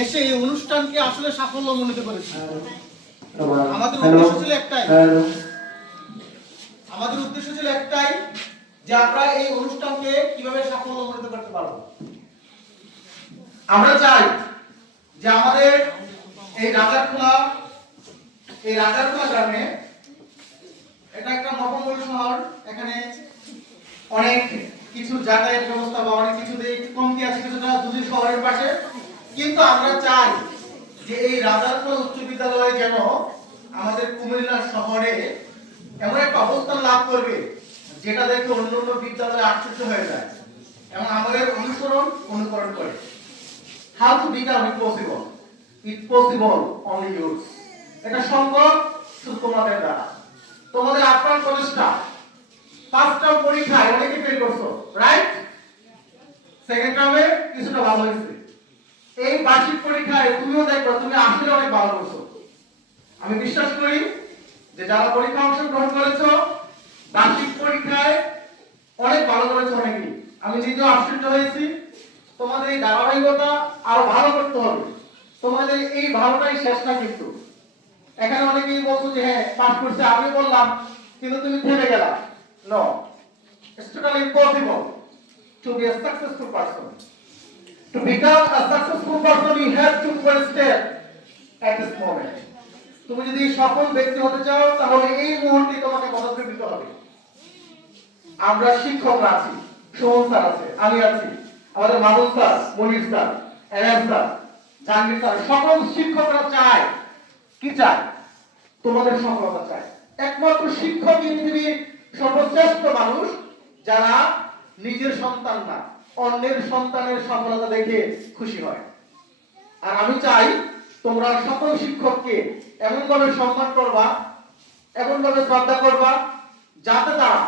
এসে এই অনুষ্ঠানকে আসলে সাফল্য মণ্ডিত করেছি। আমাদের উদ্দেশ্য ছিল একটাই, যে আমরা এই অনুষ্ঠানকে কিভাবে সাফল্য মণ্ডিত করতে পারবো। আমরা চাই যে আমাদের এই রাজারখোলা গ্রামে, এটা একটা মফস্বল শহর, এখানে অনেক কিছু যাতায়াত ব্যবস্থা বা অনেক কিছুতে একটু কমতি আছে কিছুটা যদি শহরের পাশে, কিন্তু আমরা চাই যে এই রাজারখোলা উচ্চ বিদ্যালয় যেন আমাদের কুমিল্লা শহরে এমন একটা অবস্থান লাভ করবে যেটা দেখে অন্য অন্য বিদ্যালয়ে আশ্চর্য হয়ে যায় এবং আমাদের অনুকরণ করে। How to become it possible? It's possible only yours. এটা সম্ভব শুধু তোমাদের দ্বারা। তোমাদের আপ্রাণ প্রচেষ্টা। ফার্স্ট টার্ম পরীক্ষায় অনেকে ফেল করছো, রাইট? সেকেন্ড টার্মে কিছুটা ভালো হয়েছে। এই বার্ষিক পরীক্ষায় তুমিও দেখো তুমি আসলে অনেক ভালো করছো। আমি বিশ্বাস করি যে যারা পরীক্ষা অংশগ্রহণ করেছো বার্ষিক পরীক্ষায় অনেক ভালো করেছো অনেকেই। আমি নিজেও আশ্চর্য হয়েছি। তোমাদের এই ধারাবাহিকতা আরো ভালো করতে হবে। তোমাদের এই ভালোটাই শেষ না, কিন্তু এখানে অনেকেই বলতো যে হ্যাঁ পাস করছে, আমি বললাম কিন্তু তুমি থেমে গেলা। No, it's totally impossible to be a successful person. To become a successful person, you have to first step at this moment. তুমি যদি সফল ব্যক্তি হতে চাও তাহলে এই মুহূর্তে তোমাকে পদক্ষেপ নিতে হবে। আমরা শিক্ষকরা আছি, সুমন স্যার আছে, আমি আছি, আমাদের Mamun sir, Monir sir, Enam sir, Jahangir sir, সকল শিক্ষকরা চায় কি চায়? তোমাদের সফলতা চায়। একমাত্র শিক্ষকই পৃথিবীর সর্বশ্রেষ্ঠ মানুষ যারা নিজের সন্তান না অন্যের সন্তানের সফলতা দেখে খুশি হয়। আর আমি চাই তোমরা সকল শিক্ষককে এমন ভাবে সম্মান করবা, এমন ভাবে শ্রদ্ধা করবা যাতে তারা